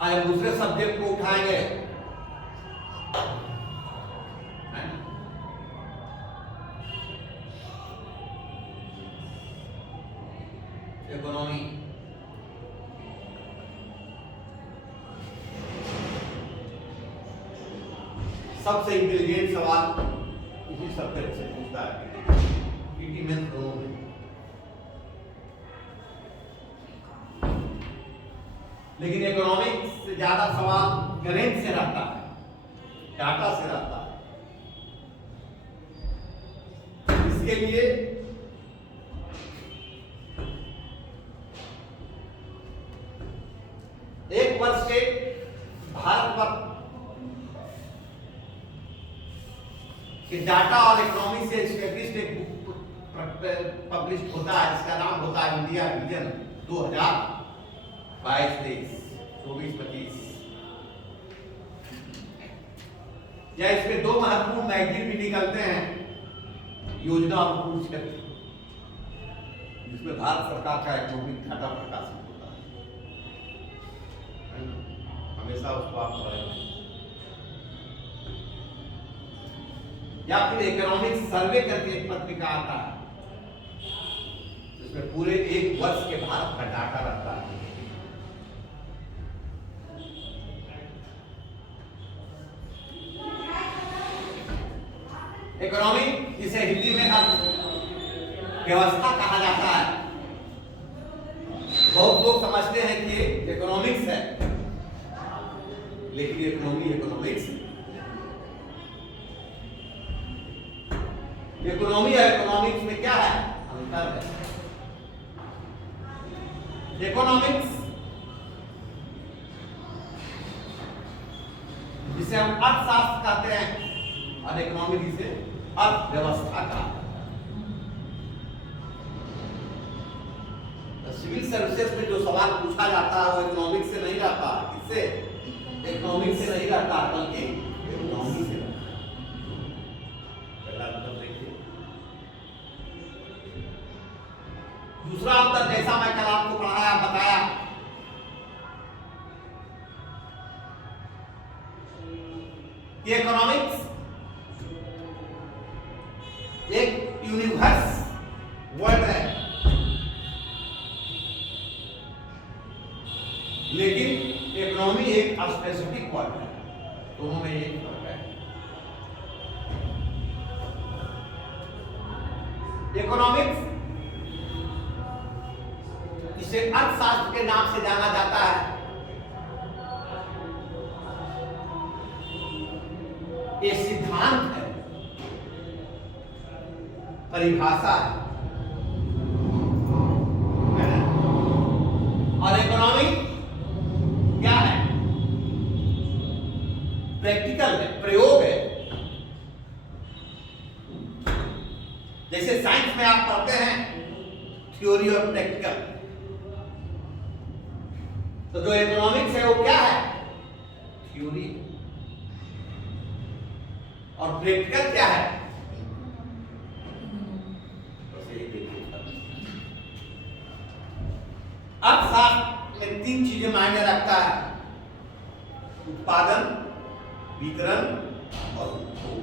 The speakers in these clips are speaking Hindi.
आज दूसरे सब्जेक्ट को उठाएंगे, इकोनॉमी। सबसे इंटेलिजेंट सवाल इसी सब्जेक्ट से पूछता है पीटी में दोनों में। लेकिन इकोनॉमिक्स से ज्यादा सवाल करेंट से रहता है, डाटा से रहता है। इसके लिए एक वर्ष के भारत पर कि डाटा और इकोनॉमी से स्टैटिस्टिक्स एक बुक पब्लिश होता है, जिसका नाम होता है इंडिया विजन 2022-23 24-25। या इसमें दो महत्वपूर्ण मैगजीन भी निकलते हैं, योजना और पूर्ण क्षेत्र, जिसमें भारत सरकार का इकोनॉमिक डाटा प्रकाशित होता है। हमेशा उसको आप पढ़ेंगे। या फिर इकोनॉमिक सर्वे करके एक पत्रिका आता है, जिसमें पूरे एक वर्ष के भारत का डाटा रहता है। इकोनॉमी, जिसे हिंदी में अर्थव्यवस्था कहा जाता है, बहुत लोग समझते हैं कि इकोनॉमिक्स है, लेकिन इकोनॉमी इकोनॉमिक्स है। इकोनॉमी और इकोनॉमिक्स में क्या है अंतर है? इकोनॉमिक्स, जिसे हम अर्थशास्त्र कहते हैं, और इकोनॉमी जिसे अर्थव्यवस्था का। सिविल सर्विसेज में जो सवाल पूछा जाता है वो इकोनॉमिक्स से नहीं रहता, किससे? इकोनॉमिक्स से नहीं रहता, बल्कि इकोनॉमी से रहता। दूसरा अंतर, जैसा मैं कल आपको पढ़ाया बताया, कि इकोनॉमिक्स एक यूनिवर्स वर्ल्ड है, लेकिन इकोनॉमी एक स्पेसिफिक वर्ल्ड है। दोनों में एक फर्क है। इकोनॉमिक्स, इसे अर्थशास्त्र के नाम से जाना जाता है, ये सिद्धांत है, परिभाषा है। और इकोनॉमी क्या है? प्रैक्टिकल है, प्रयोग है। जैसे साइंस में आप पढ़ते हैं थ्योरी और प्रैक्टिकल, तो जो इकोनॉमिक्स है वो क्या है? थ्योरी। और प्रैक्टिकल क्या है? अर्थशास्त्र में तीन चीजें मायने रखता है: उत्पादन, वितरण और उपभोग।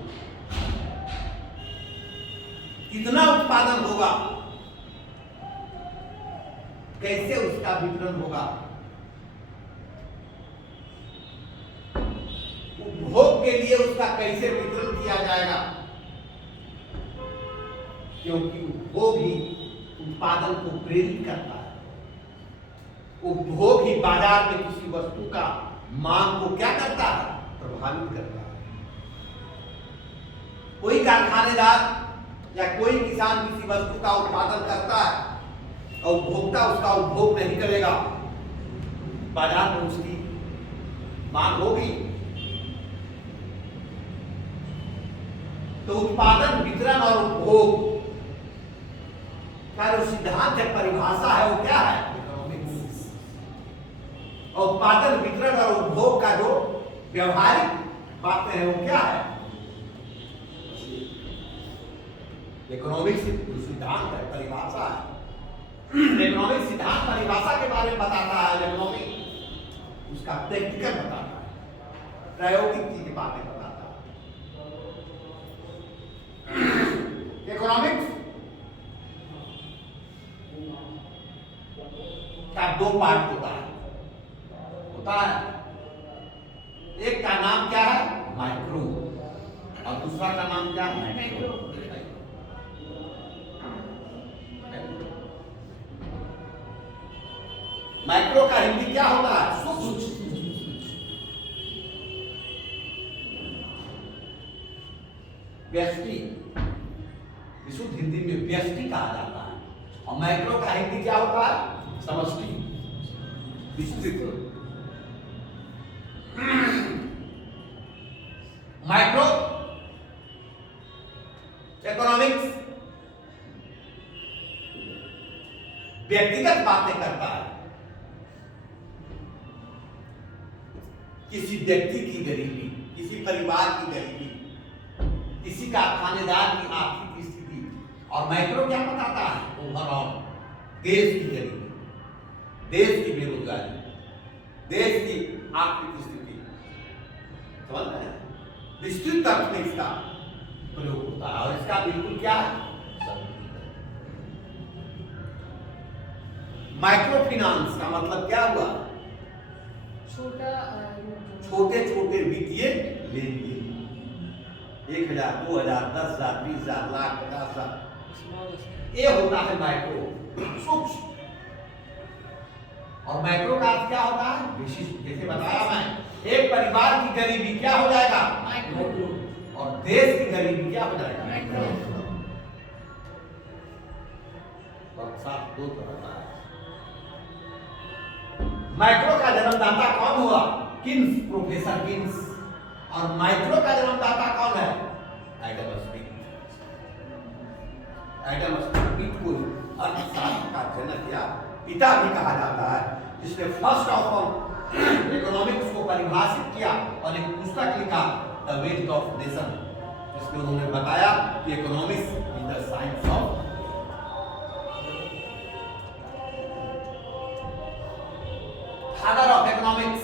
कितना उत्पादन होगा, कैसे उसका वितरण होगा, उपभोग के लिए उसका कैसे वितरण किया जाएगा, क्योंकि उपभोग ही उत्पादन को प्रेरित करता है। उपभोग ही बाजार में किसी वस्तु का मांग को क्या करता है? प्रभावित करता है। कोई कारखानेदार या कोई किसान किसी वस्तु का उत्पादन करता है और उपभोक्ता उसका उपभोग नहीं करेगा, बाजार में उसकी मांग होगी। तो उत्पादन, वितरण और उपभोग का जो सिद्धांत है, परिभाषा है, वो क्या है? इकोनॉमिक्स। और उत्पादन, वितरण और उपभोग का जो व्यवहारिक बातें हैं, वो क्या है? इकोनॉमिक्स सिद्धांत है, परिभाषा है। इकोनॉमिक सिद्धांत परिभाषा के बारे में बताता है। इकोनॉमिक उसका प्रैक्टिकल बताता है, प्रायोगिक चीजें बातें बताता है। इकोनॉमिक्स का दो पार्ट होता है। एक का नाम क्या है? माइक्रो, और दूसरा का नाम क्या है? मैक्रो। माइक्रो का हिंदी क्या होता है? सूक्ष्म। व्यष्टि, विशुद्ध हिंदी में व्यष्टि कहा जाता है, और माइक्रो का हिंदी क्या होता है? समष्टि, विस्तृत। माइक्रो इकोनॉमिक्स व्यक्तिगत बातें करता है, किसी व्यक्ति की गरीबी, किसी परिवार की गरीबी, किसी का खानेदार की आर्थिक स्थिति। और माइक्रो क्या बताता है? ओवरऑल देश की गरीबी, देश की बेरोजगारी, देश की आर्थिक स्थिति। समझ रहे हैं? विस्तृत अर्थ में इसका प्रयोग होता है, और इसका बिल्कुल क्या है? माइक्रो फाइनेंस का मतलब क्या हुआ? छोटे छोटे वित्तीय लेन देन, 1000, 2000, 10,000, 20,000, लाख, 50,000, ये होता है माइक्रो, सूक्ष्म। और मैक्रो का अर्थ क्या होता है? विशिष्ट। जैसे बताया मैं, एक परिवार की गरीबी क्या हो जाएगा? माइक्रो। और देश की गरीबी क्या हो जाएगा? मैक्रो। और साथ दो तरह का है। माइक्रो का जन्मदाता कौन हुआ? Keynes, professor Keynes. और माइक्रो का जन्मदाता कौन है? Adam Smith. एडम स्मिथ को अर्थशास्त्र का जनक या पिता भी कहा जाता है, जिसने फर्स्ट ऑफ ऑल इकोनॉमिक्स को परिभाषित किया और एक पुस्तक लिखा, द वेल्थ ऑफ नेशन, जिसमें उन्होंने बताया कि economics is the science of father of economics.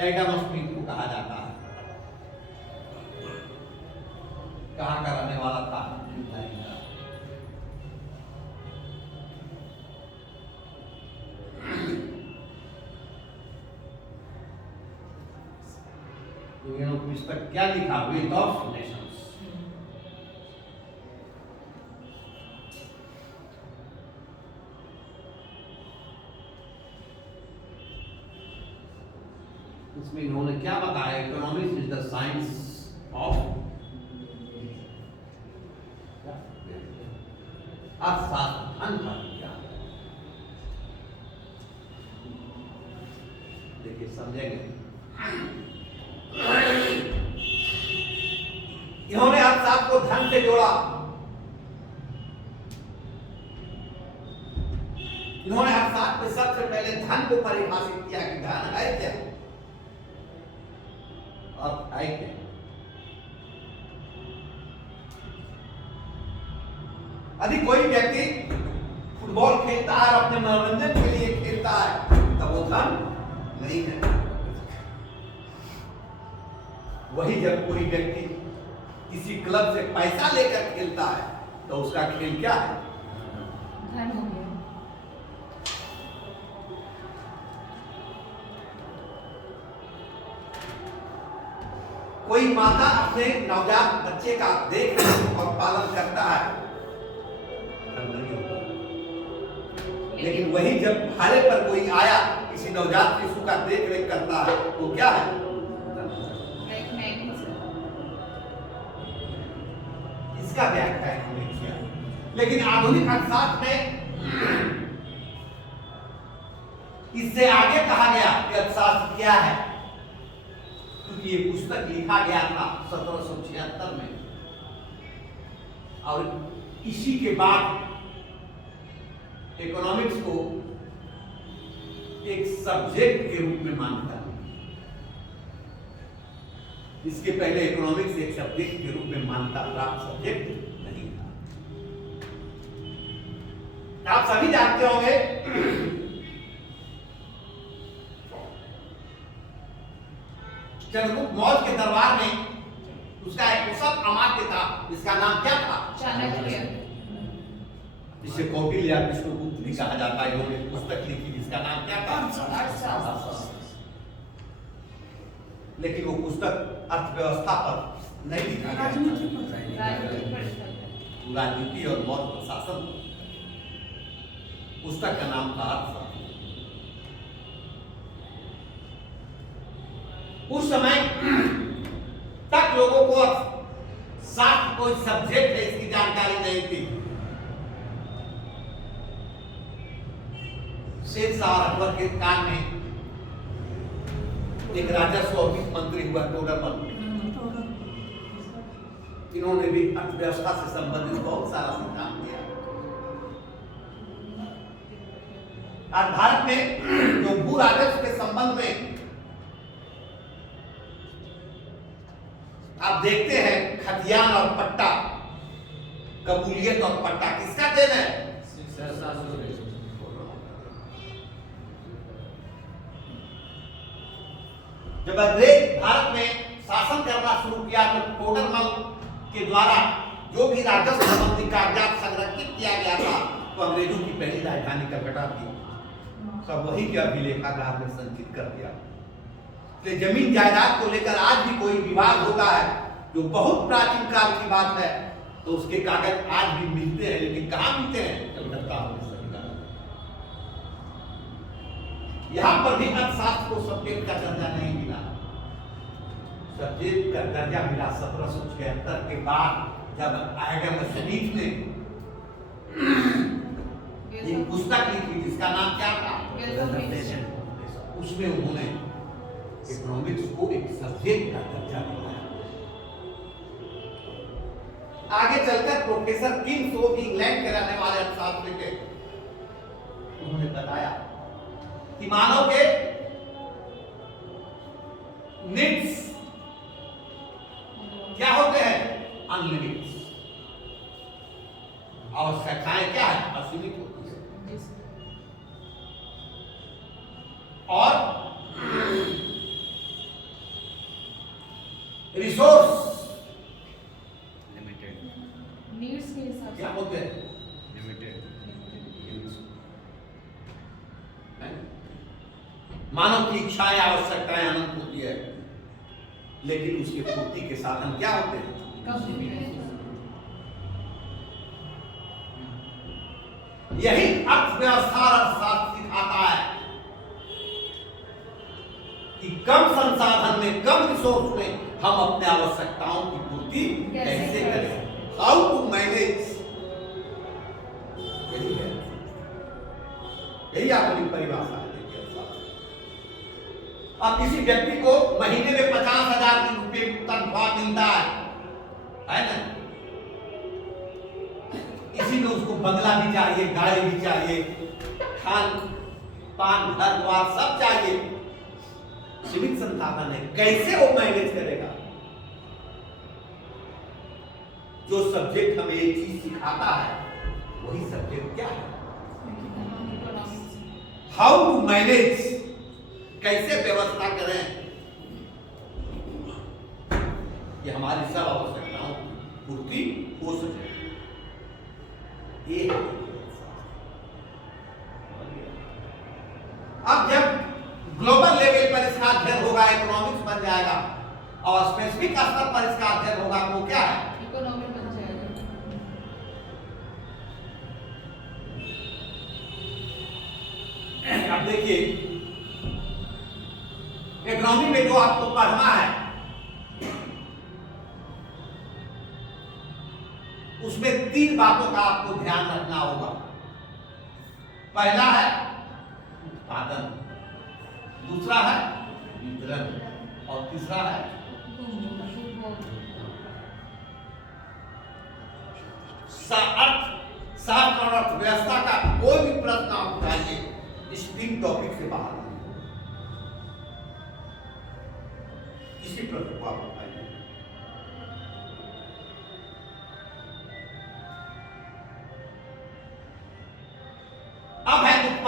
Adam Smith को कहा जाता है। कहाँ का रहने वाला था? पुस्तक क्या लिखा? Wealth of Nations. इसमें इन्होंने क्या बताया? Economics is the science of अर्थशास्त्र, धन का विज्ञान। देखिए, समझेंगे। इन्होंने अर्थशास्त्र को धन से जोड़ा। इन्होंने अर्थशास्त्र में सबसे पहले धन को परिभाषित किया कि धन है क्या, अर्थ है क्या। यदि कोई व्यक्ति फुटबॉल खेलता है और अपने मनोरंजन के लिए खेलता है, तब वो धन नहीं है। वही जब कोई व्यक्ति किसी क्लब से पैसा लेकर खेलता है, तो उसका खेल क्या है? धन हो गया। कोई माता अपने नवजात बच्चे का देख और पालन करता है, लेकिन वही जब भाले पर कोई आया, किसी नवजात शिशु का देख रेख करता है, वो क्या है? इसका व्याख्या हमने किया। लेकिन आधुनिक अर्थशास्त्र में इससे आगे कहा गया कि अर्थशास्त्र क्या है, क्योंकि ये पुस्तक लिखा गया था 1776 में, और इसी के बाद इकोनॉमिक्स को एक सब्जेक्ट के रूप में मानता है। इसके पहले इकोनॉमिक्स एक सब्जेक्ट के रूप में मान्यता प्राप्त सब्जेक्ट नहीं था। आप सभी जानते होंगे चंद्रगुप्त मौर्य के दरबार में उसका एक कुशल अमात्य था, जिसका नाम क्या था? चाणक्य। जिसे कौटिल्य या विष्णुगुप्त भी कहा जाता है। इन्होंने पुस्तक लिखी जिसका नाम क्या था? अर्थशास्त्र। लेकिन वो पुस्तक अर्थव्यवस्था पर नहीं लिखा गया, राजनीति और मौत प्रशासन। पुस्तक का नाम था अर्थशास्त्र। उस समय तक लोगों को शास्त्र कोई सब्जेक्ट है इसकी जानकारी नहीं थी। शेरशाह और अकबर के काल में एक राजस्व और वित्त मंत्री हुआ टोडरमल। इन्होंने भी अर्थव्यवस्था से संबंधित बहुत सारा सिद्धांत दिया। आज भारत में जो भू राजस्व के संबंध में आप देखते हैं, खतियान और पट्टा, कबूलियत और पट्टा किसका देन है? जब अंग्रेज भारत में शासन करना शुरू किया तो टोडरमल के द्वारा जो भी राजस्व संबंधी कागजात संरक्षित किया गया था, तो अंग्रेजों की पहली राजधानी कलकत्ता थी, सब वही के अभिलेखागार में संचित कर दिया। इसलिए जमीन जायदाद को लेकर आज भी कोई विवाद होता है, जो बहुत प्राचीन काल की बात है, तो उसके कागज आज भी मिलते हैं। लेकिन कहाँ मिलते हैं? कलकत्ता में। यहां पर भी अर्थशास्त्र को सब्जेक्ट का दर्जा नहीं मिला। सब्जेक्ट का दर्जा मिला 1776 के बाद, जब एडम स्मिथ ने एक पुस्तक लिखी जिसका नाम क्या था? उसमें उन्होंने इकोनॉमिक्स को एक सब्जेक्ट का दर्जा दिया। आगे चलकर प्रोफेसर किंग, जो भी इंग्लैंड के रहने वाले अर्थशास्त्री थे, उन्होंने बताया कि मानव के नीड्स क्या होते हैं? अनलिमिटेड। आवश्यकताएं क्या है? असीमित होती है। और रिसोर्स लिमिटेड। नीड्स के हिसाब से क्या होते हैं? मानव की इच्छाएं, आवश्यकताएं अनंत होती है, लेकिन उसके पूर्ति के साधन क्या होते हैं? यही अर्थव्यवस्था और अर्थशास्त्र सिखाता है कि कम संसाधन में, कम रिसोर्स में हम अपने आवश्यकताओं की पूर्ति कैसे करें। How to manage. यही है, यही आपकी परिभाषा है। अब किसी व्यक्ति को महीने में 50,000 रुपये तनख्वाह मिलता है ना? इसी में उसको बंगला भी चाहिए, गाड़ी भी चाहिए, खान पान, घर द्वार सब चाहिए। सीमित संसाधन है, कैसे वो मैनेज करेगा? जो सब्जेक्ट हमें एक चीज सिखाता है, वही सब्जेक्ट क्या है? हाउ टू मैनेज, कैसे व्यवस्था करें कि हमारी सब आवश्यकताओं की पूर्ति हो सके। अब जब ग्लोबल लेवल पर इसका अध्ययन होगा, इकोनॉमिक्स बन जाएगा, और स्पेसिफिक स्तर पर इसका अध्ययन होगा, वो क्या है? इकोनॉमिक बन जाएगा। अब देखिए, इकोनॉमी में जो आपको पढ़ना है, उसमें 3 बातों का आपको ध्यान रखना होगा। पहला है उत्पादन, दूसरा है वितरण, और तीसरा है शास्त्र और अर्थव्यवस्था का कोई भी प्रश्न आप उठाइए, इस 3 टॉपिक से बाहर नहीं, किसी प्रश्न को आप उठाइए।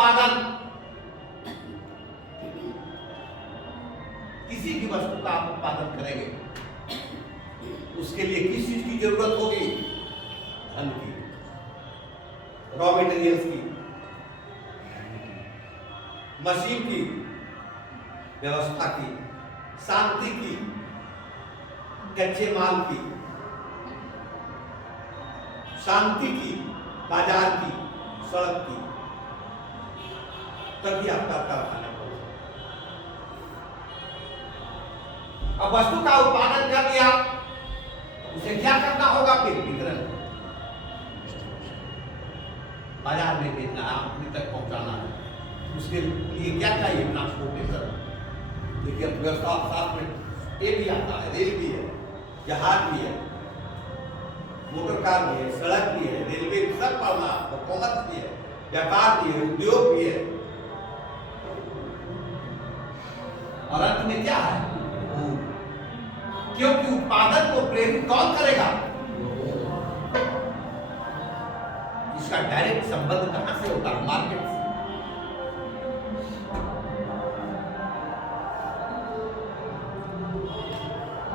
उत्पादन, किसी भी वस्तु का आप उत्पादन करेंगे, उसके लिए किस चीज की जरूरत होगी? धन की, रॉ मटेरियल्स की, मशीन की, व्यवस्था की, शांति की, कच्चे माल की, शांति की, बाजार की, सड़क की, तभी आपका कारखाना होगा। अब वस्तु का उत्पादन कर लिया, उसे क्या करना होगा? फिर वितरण, बाजार में बेचना है, अपने तक पहुंचाना है। उसके लिए क्या चाहिए? ट्रांसपोर्टेशन। देखिए अर्थव्यवस्था साथ में ये भी आता है, रेल भी है, जहाज भी है, मोटर कार भी है, सड़क भी है, रेलवे भी, सब पढ़ना, कॉमर्स भी है, व्यापार भी है, उद्योग भी है। और अंत में क्या है? क्योंकि उत्पादन को प्रेरित कौन करेगा? इसका डायरेक्ट संबंध कहां से होता है? मार्केट से।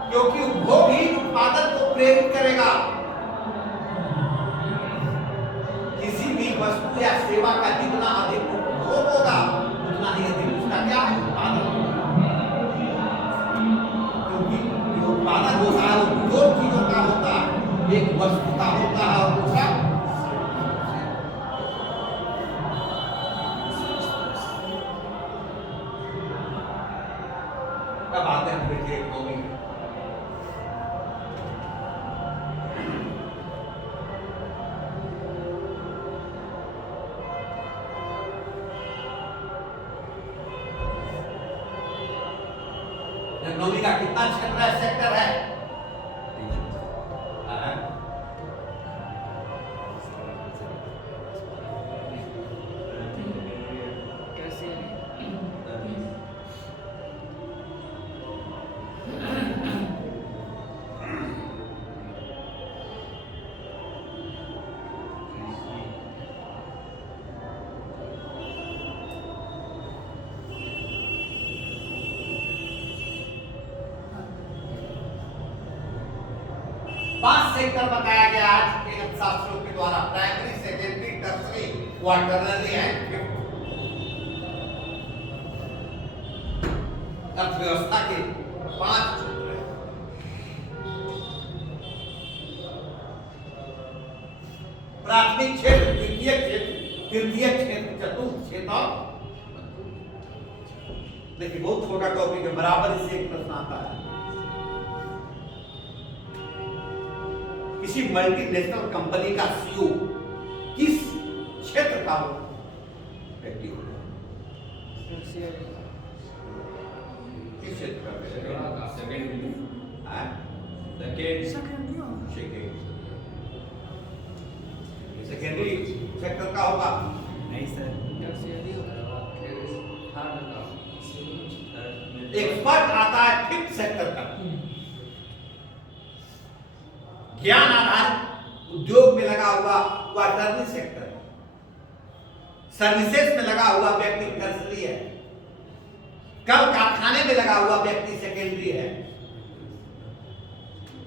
क्योंकि उपभोग ही उत्पादन को प्रेरित करेगा। किसी भी वस्तु या सेवा का जितना अधिक उपभोग होगा, उतना ही अधिक उसका क्या है? उत्पादन। क्योंकि जो उत्पादन होता है वो दो चीजों का होता है, एक वस्तु का होता है और दूसरा कब आते हैं देखिए इकोनॉमी में। इकोनॉमी का कितना क्षेत्र है? सेक्टर है। पांच सेक्टर बताया गया आज के अर्थशास्त्रियों के द्वारा: primary, secondary, tertiary, quaternary and fifth. अर्थव्यवस्था के पांच क्षेत्र हैं। प्राथमिक क्षेत्र, द्वितीय क्षेत्र, तृतीय क्षेत्र, चतुर्थ क्षेत्र और देखिए बहुत छोटा टॉपिक है, बराबर इससे एक प्रश्न आता है। किसी मल्टीनेशनल कंपनी का सीईओ किस क्षेत्र का व्यक्ति होगा? किस क्षेत्र का? सेकेंडरी सेक्टर का होगा? नहीं सर, एक्सपर्ट आता है फिफ्थ सेक्टर का। ज्ञान आधारित उद्योग में लगा हुआ क्वार्टरली सेक्टर है। सर्विसेज में लगा हुआ व्यक्ति टर्सरी है। कल कारखाने में लगा हुआ व्यक्ति सेकेंडरी है।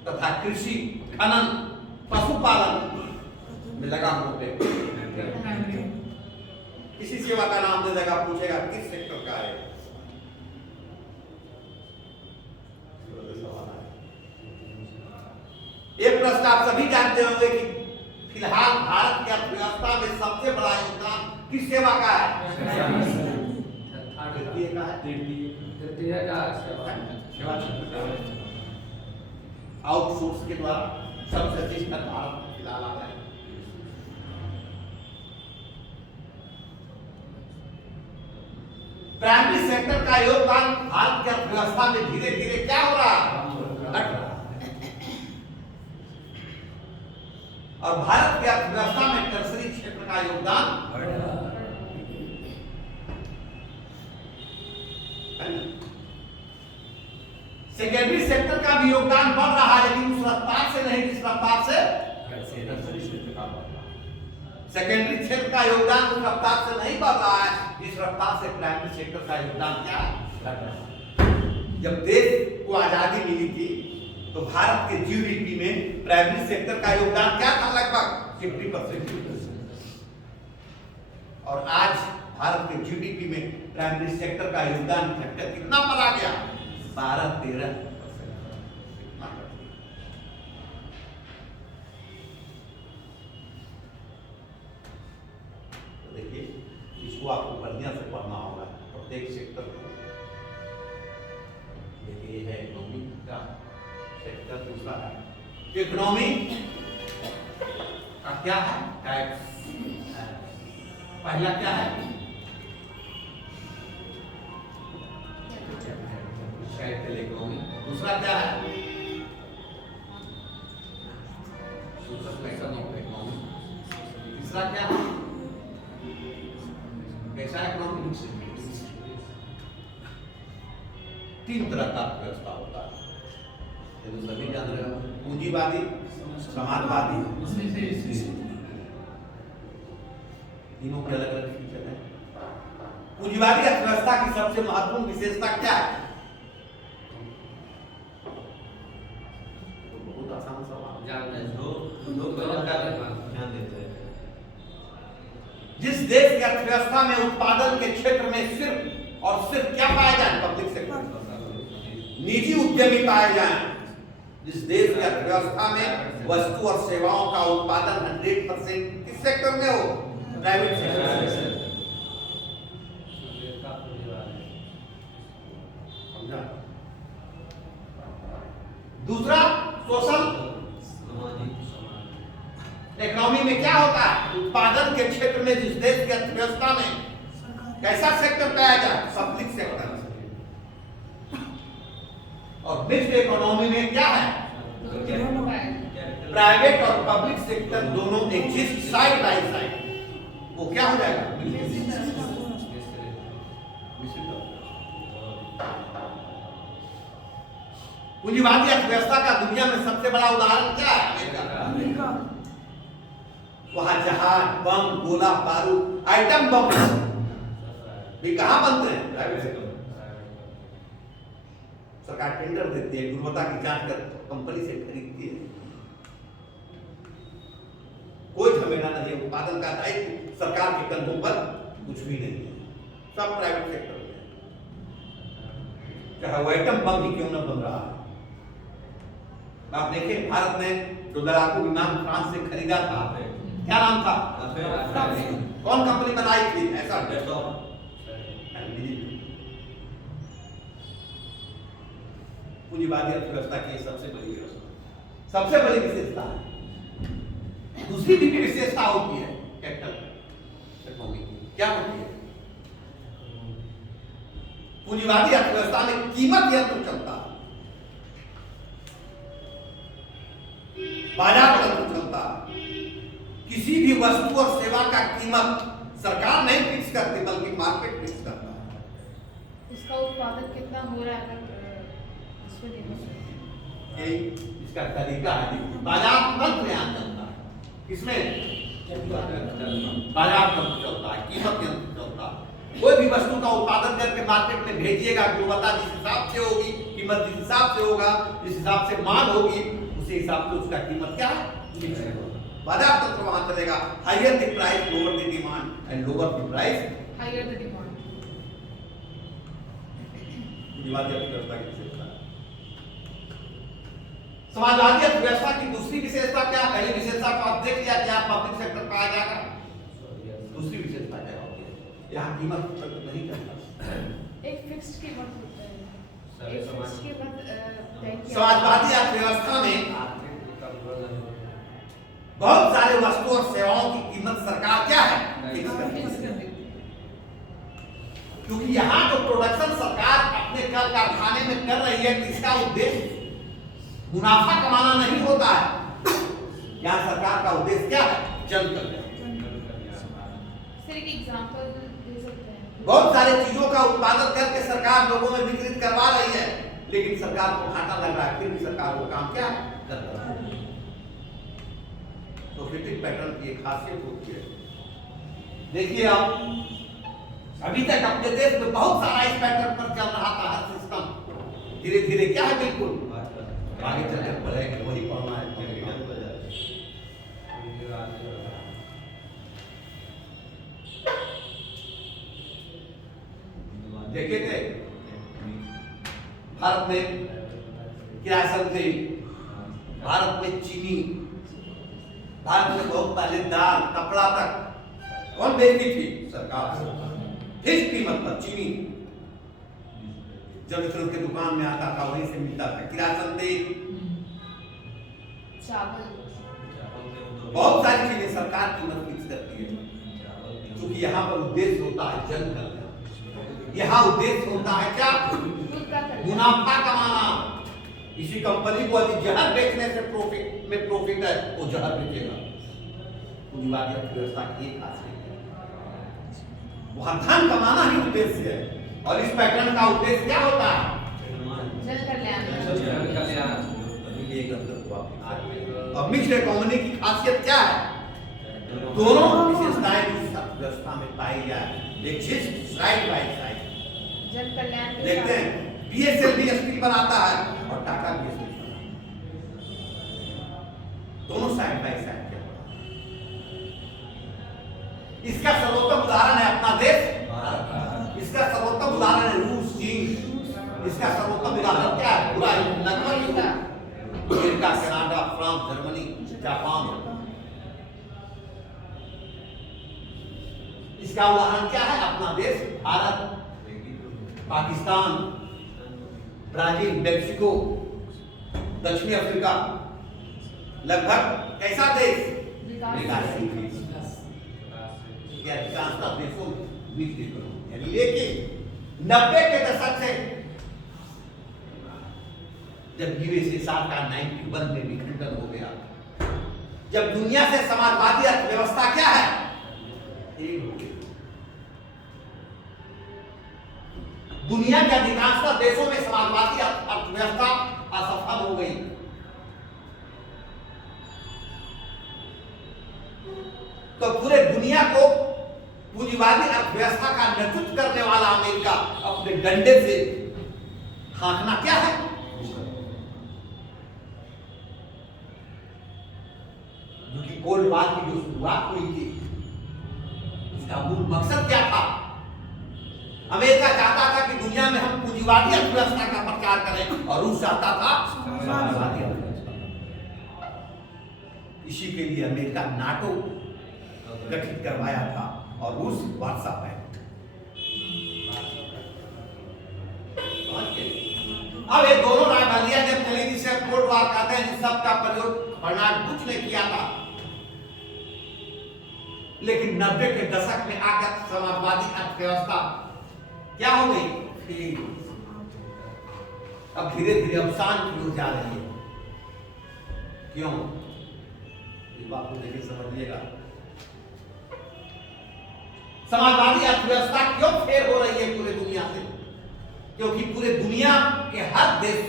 तथा कृषि, खनन, पशुपालन में लगा हुआ व्यक्ति। किसी सेवा का नाम दे देगा, पूछेगा किस सेक्टर का है? एक प्रश्न आप सभी जानते होंगे कि फिलहाल भारत की अर्थव्यवस्था में सबसे बड़ा योगदान किस सेवा का है? तृतीय का आउटसोर्स के द्वारा सबसे अधिक भारत में फिलहाल आ रहा है। प्राइमरी सेक्टर का योगदान भारत की अर्थव्यवस्था में धीरे धीरे क्या हो रहा है? घट रहा है। और भारत की अर्थव्यवस्था में टर्सरी क्षेत्र का योगदान बढ़ रहा है। सेकेंडरी सेक्टर का भी योगदान बढ़ रहा है, लेकिन उस रफ्तार से नहीं जिस रफ्तार से टर्सरी क्षेत्र का बढ़ रहा है। सेकेंडरी क्षेत्र का योगदान उस रफ्तार से नहीं बढ़ रहा है जिस रफ्तार से प्राइमरी सेक्टर का योगदान क्या बढ़ रहा है। जब देश को आजादी मिली थी तो भारत के जीडीपी में प्राइमरी सेक्टर का योगदान क्या था, लगभग 50%। और आज भारत के जीडीपी में प्राइमरी सेक्टर का योगदान घटकर कितना पर आ गया, 12-13%। देखिए, इसको आपको बढ़िया से पढ़ना होगा प्रत्येक सेक्टर को। देखिए, ये है इकोनॉमी का सेक्टर, दूसरा है इकोनॉमी का क्या है, टैक्स। पहला क्या है, कैपिटल इकोनॉमी। दूसरा क्या है, सोशल इकोनॉमी। तीसरा क्या है, कैसा इकोनॉमी। तीन तरह का अर्थव्यवस्था होता है, ये तो सभी जान रहे हो, पूंजीवादी, समाजवादी, तीनों के अलग अलग फीचर हैं। पूंजीवादी अर्थव्यवस्था की सबसे महत्वपूर्ण विशेषता क्या है, तो बहुत आसान सवाल, ध्यान देते हैं। जिस देश की अर्थव्यवस्था में उत्पादन के क्षेत्र में सिर्फ और सिर्फ क्या पाया जाए, पब्लिक सेक्टर, निजी उद्यमी पाए जाए। जिस देश की अर्थव्यवस्था में वस्तु और सेवाओं का उत्पादन 100% किस सेक्टर में हो, प्राइवेट सेक्टर। समझा। दूसरा सोशल इकोनॉमी में क्या होता है, उत्पादन के क्षेत्र में जिस देश की अर्थव्यवस्था में कैसा सेक्टर पाया जाए, पब्लिक सेक्टर। और मिक्स्ड इकोनॉमी में क्या है, प्राइवेट और पब्लिक सेक्टर दोनों एग्जिस्ट साइड बाय साइड। वो क्या हो जाएगा, पूंजीवादी अर्थव्यवस्था का दुनिया में सबसे बड़ा उदाहरण क्या है, अमेरिका। वहां जहाज, बम, गोला बारूद, आइटम बम भी कहां बनते हैं, प्राइवेट सेक्टर। सरकार टेंडर देती है, गुणवत्ता की जांच कर कंपनी से खरीदती है, कोई झमेला नहीं है, उत्पादन का दायित्व सरकार के कंधों पर कुछ भी नहीं है, सब प्राइवेट सेक्टर में। चाहे वो आइटम बम ही क्यों न बन रहा है। आप देखें, भारत ने जो लड़ाकू विमान फ्रांस से खरीदा था, क्या नाम था, कौन कंपनी बनाई थी, ऐसा पूंजीवादी अर्थव्यवस्था की सबसे बड़ी विशेषता है। दूसरी भी विशेषता होती है कैपिटल इकोनॉमी, क्या होती है, पूंजीवादी अर्थव्यवस्था में कीमत यंत्र चलता है, बाजार यंत्र चलता है। किसी भी वस्तु और सेवा का कीमत सरकार नहीं फिक्स करती, बल्कि मार्केट फिक्स करता है। इसका उत्पादन कितना हो रहा है, इसका तरीका है, बाजार तंत्र यहाँ चलता है। किसमें, बाजार तंत्र चलता है, कीमत यंत्र चलता है। कोई भी वस्तु का उत्पादन करके मार्केट में भेजिएगा, गुणवत्ता जिस हिसाब से होगी, कीमत जिस हिसाब से होगा, जिस हिसाब से मांग होगी, उसी हिसाब से उसका कीमत क्या है, बाजार तंत्र वहां चलेगा। Higher the price, lower the demand, and lower the price, higher the demand. पूंजीवादी अर्थव्यवस्था की विशेषता। समाजवादी अर्थव्यवस्था की दूसरी विशेषता क्या, पहली विशेषता को आप देख लिया, क्या पब्लिक सेक्टर पाया जाएगा। दूसरी विशेषता क्या होती है, यहाँ कीमत नहीं करता, एक फिक्स्ड कीमत होता है, एक फिक्स्ड कीमत तय किया। समाजवादी अर्थव्यवस्था में बहुत सारे वस्तु और सेवाओं की कीमत सरकार क्या है, फिक्स करती है। क्योंकि यहाँ जो प्रोडक्शन सरकार अपने कल कारखाने में कर रही है, इसका उद्देश्य मुनाफा कमाना नहीं होता है। यहाँ सरकार का उद्देश्य क्या है, जन कल्याण। सर एक एग्जांपल दे सकते हैं, बहुत सारे चीजों का उत्पादन करके सरकार लोगों में वितरित करवा रही है, लेकिन सरकार को घाटा लग रहा है, फिर भी सरकार वो काम क्या कर रहा है, प्रोफिटिक पैटर्न की एक खासियत होती है। देखिए आप अभी तक अपने देश में बहुत सारा इस पैटर्न पर चल रहा था हर सिस्टम, धीरे धीरे क्या है बिल्कुल आगे चलकर बढ़ेगा, वही पढ़ना है। देखे थे भारत में क्या थे, भारत में चीनी, भारत में बहुत पहले दाल कपड़ा तक कौन बेचती थी? सरकार। फिक्स कीमत पर चीनी जब इस के दुकान में आता था वहीं से मिलता था। किरासन तेल, चावल, बहुत सारी चीजें सरकार कीमत फिक्स करती है, क्योंकि यहाँ पर उद्देश्य होता है जन करना। यहाँ उद्देश्य होता है क्या? मुनाफा कमाना। किसी कंपनी को यदि जहर बेचने से प्रॉफिट है वो जहर बेचेगा। पूंजीवादी अर्थव्यवस्था की एक खासियत है, वहां धन कमाना ही उद्देश्य है। और इस पैटर्न का उद्देश्य क्या होता है? जन कल्याण। और मिक्स्ड इकोनॉमी की खासियत क्या है? दोनों विशेषताएं इस अर्थव्यवस्था में पाई जाए, एक्सिस्ट साइड बाय साइड। जन कल्याण देखते हैं बीएसएल भी स्टील बनाता है और टाटा भी स्टील बनाता है, दोनों साइड बाय साइड। इसका सर्वोत्तम उदाहरण है अपना देश, इसका सर्वोत्तम उदाहरण है रूस, चीन। इसका सर्वोत्तम उदाहरण क्या है? पूरा लगभग America, Canada, France, Germany, Japan. इसका उदाहरण क्या है? अपना देश भारत, पाकिस्तान, ब्राजील, मैक्सिको, दक्षिण अफ्रीका। लगभग कैसा देश? विकासशील देश। अधिकांशता देशों में, लेकिन 90 के दशक से जब यूएसएसआर का 91 में विखंडन हो गया, जब दुनिया से समाजवादी अर्थव्यवस्था क्या है? दुनिया के अधिकांशता देशों में समाजवादी अर्थव्यवस्था असफल हो गई। तो पूरे दुनिया को पूंजीवादी अर्थव्यवस्था का नेतृत्व करने वाला अमेरिका अपने डंडे से हाँकना क्या है? क्योंकि कोल्ड वॉर की जो शुरुआत हुई थी, इसका मूल मकसद क्या था? अमेरिका चाहता था कि दुनिया में हम पूंजीवादी अर्थव्यवस्था का प्रचार करें और रूस चाहता था समाजवादी अर्थव्यवस्था। इसी के लिए अमेरिका नाटो गठित करवाया था और रूस वार्सा बैंक। अब ये दोनों राजधानियां जब चली, जिसे कोल्ड वॉर कहते हैं, जिस सब का प्रयोग बर्नार्ड बुश ने किया था, लेकिन 90 के दशक में आकर समाजवादी अर्थव्यवस्था क्या हो गई? अब धीरे धीरे अवसान की ओर जा रही है। क्यों? इस बात को देखिए, समझिएगा। समाजवादी अर्थव्यवस्था क्यों फेल हो रही है पूरे दुनिया से? क्योंकि पूरे दुनिया के हर देश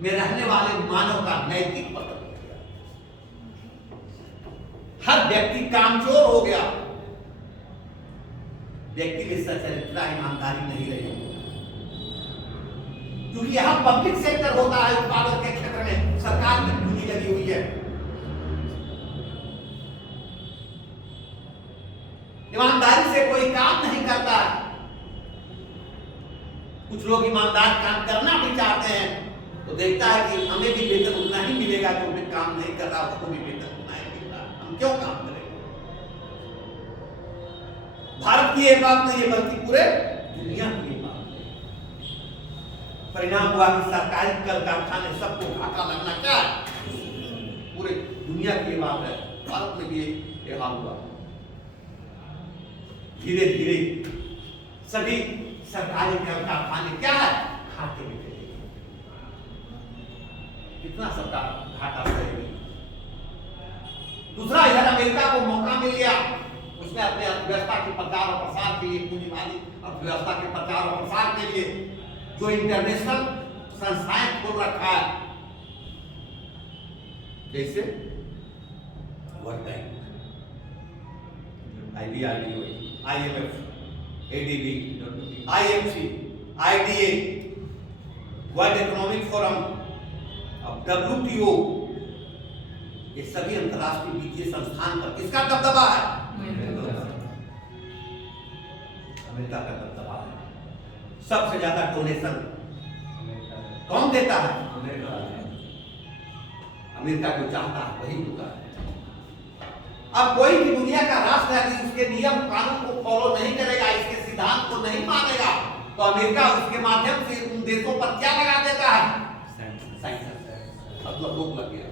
में रहने वाले मानव का नैतिक पतन हो गया। हर व्यक्ति कामचोर हो गया, व्यक्ति में सच्चाई ईमानदारी नहीं रही, क्योंकि यहां पब्लिक सेक्टर होता है, उत्पादन के क्षेत्र में सरकार की पूंजी लगी हुई है। ईमानदारी से कोई काम नहीं करता है। कुछ लोग ईमानदार काम करना भी चाहते हैं तो देखता है कि हमें भी वेतन उतना ही मिलेगा, जो भी काम नहीं कर रहा उसको भी वेतन उतना ही मिल रहा, हम क्यों काम करेंगे? भारत की एक बात नहीं है, बल्कि पूरे दुनिया की एक बात है। परिणाम हुआ कि सरकारी कल कारखाने सबको घाटा लगना क्या है? पूरे दुनिया की बात है, भारत में भी ये हाल हुआ। धीरे धीरे सभी सरकारी कल कारखाने क्या है? घाटे में चले गए। कितना सरकार घाटा सहेगी? दूसरा, इधर अमेरिका को मौका मिल गया, उसने अपने अर्थव्यवस्था के प्रचार और प्रसार के लिए, पूंजीवादी अर्थव्यवस्था के प्रचार और प्रसार के लिए जो इंटरनेशनल संस्थाएं खोल रखा है, जैसे world bank, IBRDO, IMF, ADB, IMC, IDA, world economic forum, अब WTO, ये सभी अंतर्राष्ट्रीय वित्तीय संस्थान पर किसका दबदबा है? अमेरिका का दबदबा है। सबसे ज्यादा डोनेशन कौन देता है? अमेरिका को चाहता है वही होता है। अब कोई भी दुनिया का राष्ट्र यदि उसके नियम कानून को फॉलो नहीं करेगा, इसके सिद्धांत को नहीं मानेगा, तो अमेरिका उसके माध्यम से उन देशों पर क्या लगा देता है? सैंक्शन। मतलब रोक लग गया,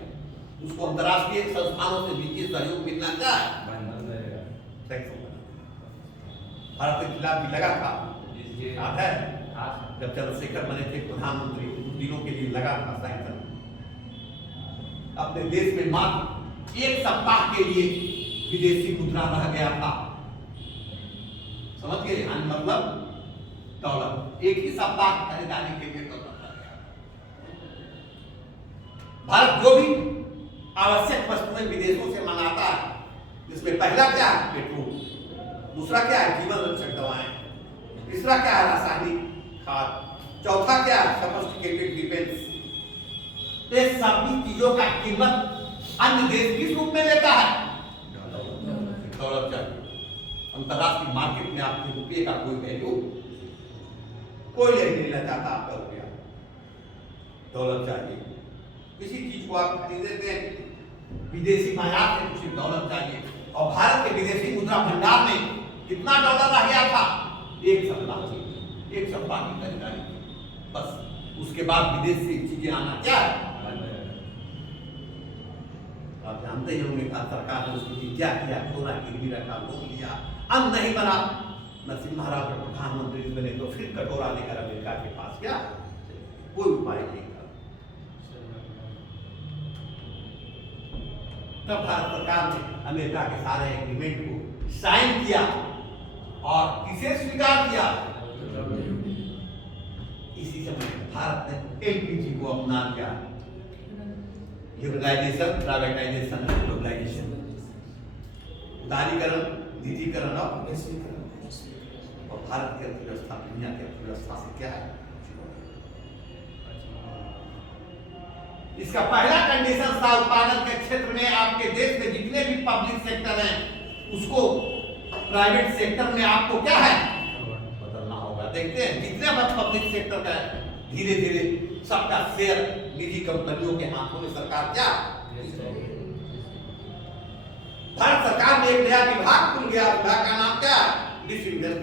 उसको अंतर्राष्ट्रीय संस्थानों से वित्तीय सहयोग मिलना क्या है? सैंक्शन। भारत के खिलाफ भी लगा था, याद है जब चंद्रशेखर बने थे प्रधानमंत्री, कुछ दिनों के लिए लगा था सैंक्शन। अपने देश में मात्र एक सप्ताह के लिए विदेशी मुद्रा रह गया था, समझ गए? मतलब डॉलर, एक ही सप्ताह खरीदारी के लिए डॉलर रह गया। भारत जो भी आवश्यक वस्तुएं विदेशों से मंगाता है, जिसमें पहला क्या है? पेट्रोल, दूसरा क्या है? जीवन रक्षक दवाएं, तीसरा क्या है? रासायनिक खाद, चौथा क्या है? Sophisticated defence. ये सभी चीजों का कीमत अन्य देश किस रूप में लेता है? डॉलर चाहिए। अंतर्राष्ट्रीय मार्केट में आपके रुपये का कोई वैल्यू कोई नहीं लेना चाहता आपका रुपया, डॉलर चाहिए। किसी चीज को आप खरीदते हैं विदेशी बाजार से, कुछ डॉलर चाहिए। और भारत के विदेशी मुद्रा भंडार में कितना डॉलर रह गया था? एक सप्ताह की खरीदारी, बस। उसके बाद विदेश से चीजें आना क्या है? आप जानते ही होंगे सरकार ने उसके लिए क्या किया, सोना गिरवी रखा, लोन लिया, अन्न नहीं बना। नरसिम्हा महाराज प्रधानमंत्री बने तो फिर कटोरा लेकर अमेरिका के पास गया, कोई उपाय नहीं था। तब भारत सरकार ने अमेरिका के सारे एग्रीमेंट को साइन किया और किसे स्वीकार किया? इसी समय भारत ने LPG को अपना लिया। लिबरलाइजेशन, प्राइवेटाइजेशन, ग्लोबलाइजेशन, उदारीकरण, निजीकरण और वैश्वीकरण। और भारत की अर्थव्यवस्था दुनिया की अर्थव्यवस्था से क्या है? इसका पहला कंडीशन था उत्पादन के क्षेत्र में आपके देश में जितने भी पब्लिक सेक्टर हैं उसको प्राइवेट सेक्टर में आपको क्या है? बदलना होगा। देखते हैं जितने पब्लिक सेक्टर का धीरे धीरे सबका शेयर निजी कंपनियों के हाथों में सरकार क्या? भारत सरकार में एक नया विभाग खुल गया, विभाग का नाम क्या? डिसइन्वेस्टमेंट